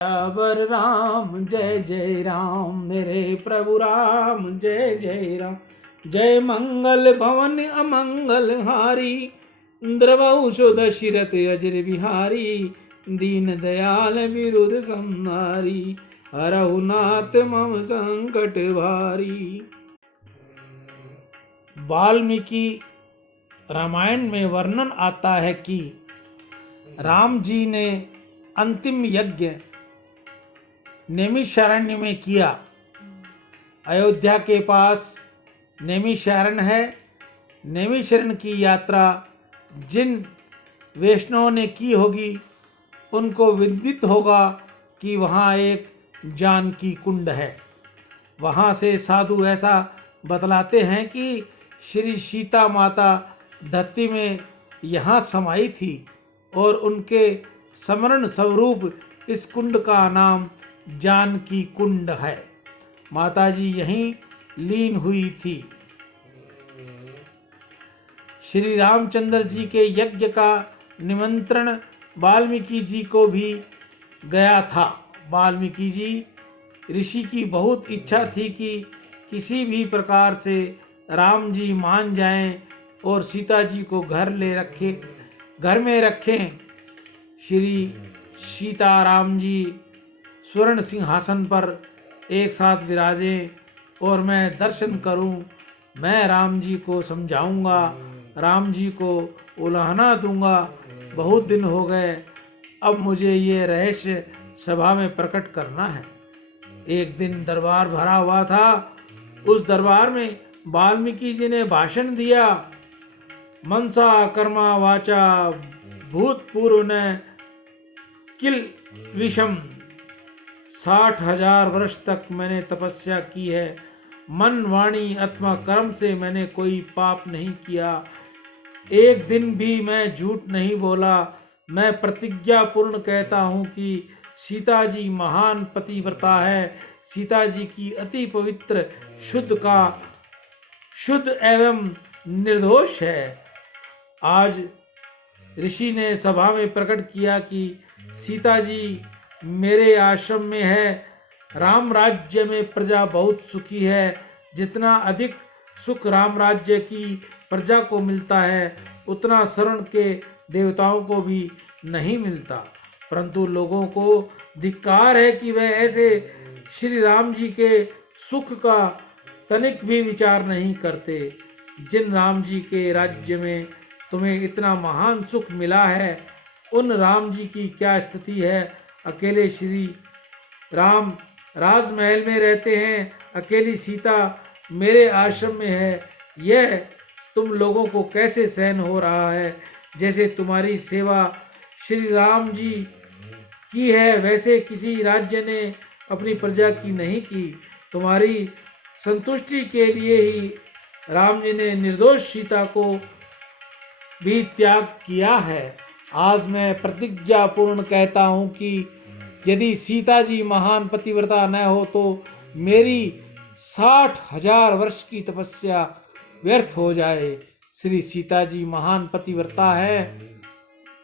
बर राम जय जय राम, मेरे प्रभु राम जय जय राम। जय मंगल भवन अमंगल हारी, द्रवौ दशरथ अजर बिहारी। दीन दयाल विरुद्ध संहारी, हरहु नाथ मम संकट भारी। वाल्मीकि रामायण में वर्णन आता है कि राम जी ने अंतिम यज्ञ नैमिषारण्य में किया। अयोध्या के पास नैमिषारण्य है। नैमिषारण्य की यात्रा जिन वैष्णवों ने की होगी उनको विदित होगा कि वहाँ एक जानकी कुंड है। वहाँ से साधु ऐसा बतलाते हैं कि श्री सीता माता धरती में यहाँ समाई थी और उनके स्मरण स्वरूप इस कुंड का नाम जानकी कुंड है। माताजी यहीं लीन हुई थी। श्री रामचंद्र जी के यज्ञ का निमंत्रण वाल्मीकि जी को भी गया था। वाल्मीकि जी ऋषि की बहुत इच्छा थी कि किसी भी प्रकार से राम जी मान जाएं और सीता जी को घर में रखें। श्री सीता राम जी स्वर्ण सिंहासन पर एक साथ विराजें और मैं दर्शन करूं। मैं राम जी को समझाऊंगा, राम जी को उलाहना दूंगा। बहुत दिन हो गए, अब मुझे ये रहस्य सभा में प्रकट करना है। एक दिन दरबार भरा हुआ था। उस दरबार में वाल्मीकि जी ने भाषण दिया। मनसा कर्मा वाचा भूतपूर्व ने किल विषम। 60,000 वर्ष तक मैंने तपस्या की है। मन वाणी आत्मा कर्म से मैंने कोई पाप नहीं किया। एक दिन भी मैं झूठ नहीं बोला। मैं प्रतिज्ञा पूर्ण कहता हूँ कि सीता जी महान पतिव्रता है। सीता जी की अति पवित्र शुद्ध एवं निर्दोष है। आज ऋषि ने सभा में प्रकट किया कि सीता जी मेरे आश्रम में है। राम राज्य में प्रजा बहुत सुखी है। जितना अधिक सुख राम राज्य की प्रजा को मिलता है उतना शरण के देवताओं को भी नहीं मिलता। परंतु लोगों को धिक्कार है कि वे ऐसे श्री राम जी के सुख का तनिक भी विचार नहीं करते। जिन राम जी के राज्य में तुम्हें इतना महान सुख मिला है उन राम जी की क्या स्थिति है। अकेले श्री राम राजमहल में रहते हैं, अकेली सीता मेरे आश्रम में है। यह तुम लोगों को कैसे सहन हो रहा है। जैसे तुम्हारी सेवा श्री राम जी की है वैसे किसी राज्य ने अपनी प्रजा की नहीं की। तुम्हारी संतुष्टि के लिए ही राम जी ने निर्दोष सीता को भी त्याग किया है। आज मैं प्रतिज्ञा पूर्ण कहता हूँ कि यदि सीता जी महान पतिव्रता न हो तो मेरी 60,000 वर्ष की तपस्या व्यर्थ हो जाए। श्री सीता जी महान पतिव्रता है,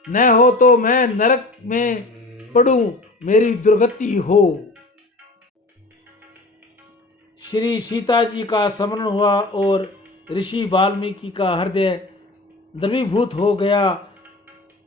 न हो तो मैं नरक में पड़ूं, मेरी दुर्गति हो। श्री सीता जी का स्मरण हुआ और ऋषि वाल्मीकि का हृदय द्रवीभूत हो गया।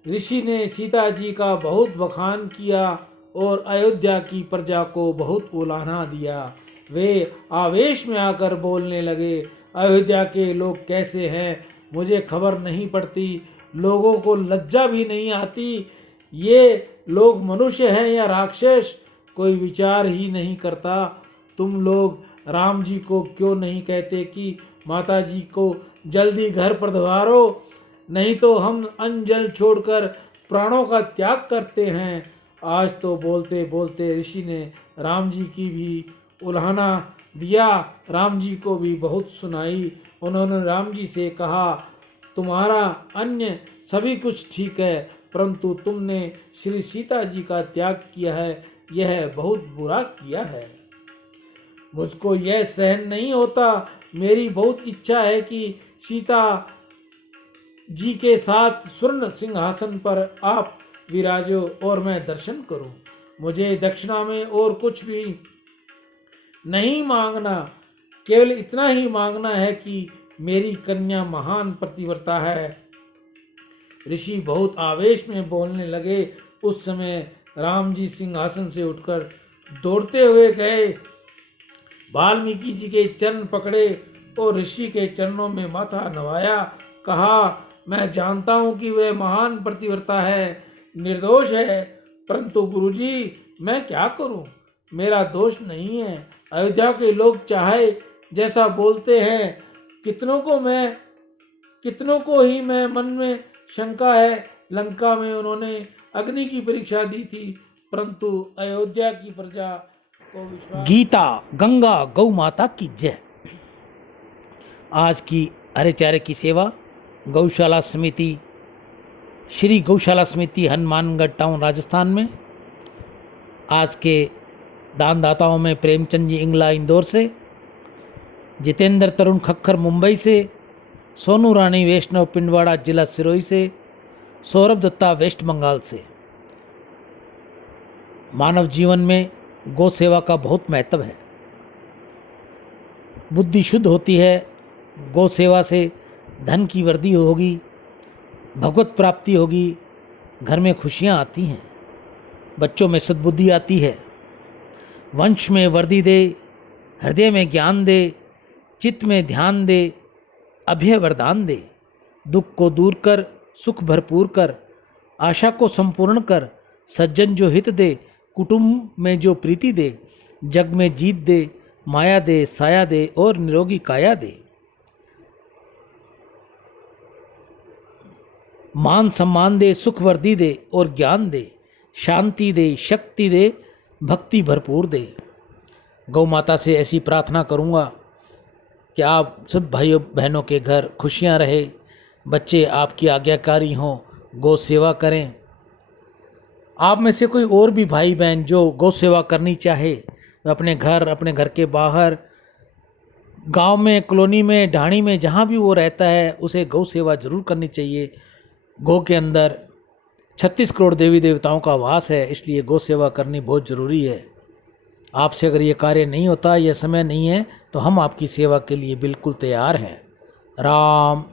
ऋषि ने सीता जी का बहुत बखान किया और अयोध्या की प्रजा को बहुत उलाहना दिया। वे आवेश में आकर बोलने लगे, अयोध्या के लोग कैसे हैं मुझे खबर नहीं पड़ती। लोगों को लज्जा भी नहीं आती। ये लोग मनुष्य हैं या राक्षस, कोई विचार ही नहीं करता। तुम लोग राम जी को क्यों नहीं कहते कि माता जी को जल्दी घर पर द्वारो, नहीं तो हम अन्न जल छोड़कर प्राणों का त्याग करते हैं। आज तो बोलते बोलते ऋषि ने राम जी की भी उलाहना दिया, राम जी को भी बहुत सुनाई। उन्होंने राम जी से कहा, तुम्हारा अन्य सभी कुछ ठीक है परंतु तुमने श्री सीता जी का त्याग किया है, यह बहुत बुरा किया है। मुझको यह सहन नहीं होता। मेरी बहुत इच्छा है कि सीता जी के साथ स्वर्ण सिंहासन पर आप विराजो और मैं दर्शन करूं। मुझे दक्षिणा में और कुछ भी नहीं मांगना, केवल इतना ही मांगना है कि मेरी कन्या महान पतिव्रता है। ऋषि बहुत आवेश में बोलने लगे। उस समय राम जी सिंहासन से उठकर दौड़ते हुए गए, वाल्मीकि जी के चरण पकड़े और ऋषि के चरणों में माथा नवाया। कहा, मैं जानता हूँ कि वह महान पतिव्रता है, निर्दोष है, परंतु गुरुजी मैं क्या करूँ, मेरा दोष नहीं है। अयोध्या के लोग चाहे जैसा बोलते हैं, कितनों को ही मैं मन में शंका है। लंका में उन्होंने अग्नि की परीक्षा दी थी, परंतु अयोध्या की प्रजा को विश्वास। गीता गंगा गौ माता की जय। आज की हरेचारे की सेवा गौशाला समिति, श्री गौशाला समिति हनुमानगढ़ टाउन राजस्थान में। आज के दानदाताओं में प्रेमचंद जी इंगला इंदौर से, जितेंद्र तरुण खक्खर मुंबई से, सोनू रानी वैष्णव पिंडवाड़ा जिला सिरोही से, सौरभ दत्ता वेस्ट बंगाल से। मानव जीवन में गौ सेवा का बहुत महत्व है। बुद्धि शुद्ध होती है, गौ सेवा से धन की वृद्धि होगी, भगवत प्राप्ति होगी, घर में खुशियाँ आती हैं, बच्चों में सद्बुद्धि आती है, वंश में वृद्धि दे, हृदय में ज्ञान दे, चित्त में ध्यान दे, अभय वरदान दे, दुख को दूर कर, सुख भरपूर कर, आशा को संपूर्ण कर, सज्जन जो हित दे, कुटुंब में जो प्रीति दे, जग में जीत दे, माया दे, साया दे और निरोगी काया दे। मान सम्मान दे, सुख वृद्धि दे और ज्ञान दे, शांति दे, शक्ति दे, भक्ति भरपूर दे। गौ माता से ऐसी प्रार्थना करूँगा कि आप सब भाइयों बहनों के घर खुशियाँ रहे, बच्चे आपकी आज्ञाकारी हों, गौ सेवा करें। आप में से कोई और भी भाई बहन जो गौ सेवा करनी चाहे, अपने घर के बाहर, गांव में, कॉलोनी में, ढाणी में, जहां भी वो रहता है, उसे गौ सेवा जरूर करनी चाहिए। गौ के अंदर 36 करोड़ देवी देवताओं का वास है, इसलिए गौ सेवा करनी बहुत ज़रूरी है। आपसे अगर ये कार्य नहीं होता या समय नहीं है तो हम आपकी सेवा के लिए बिल्कुल तैयार हैं। राम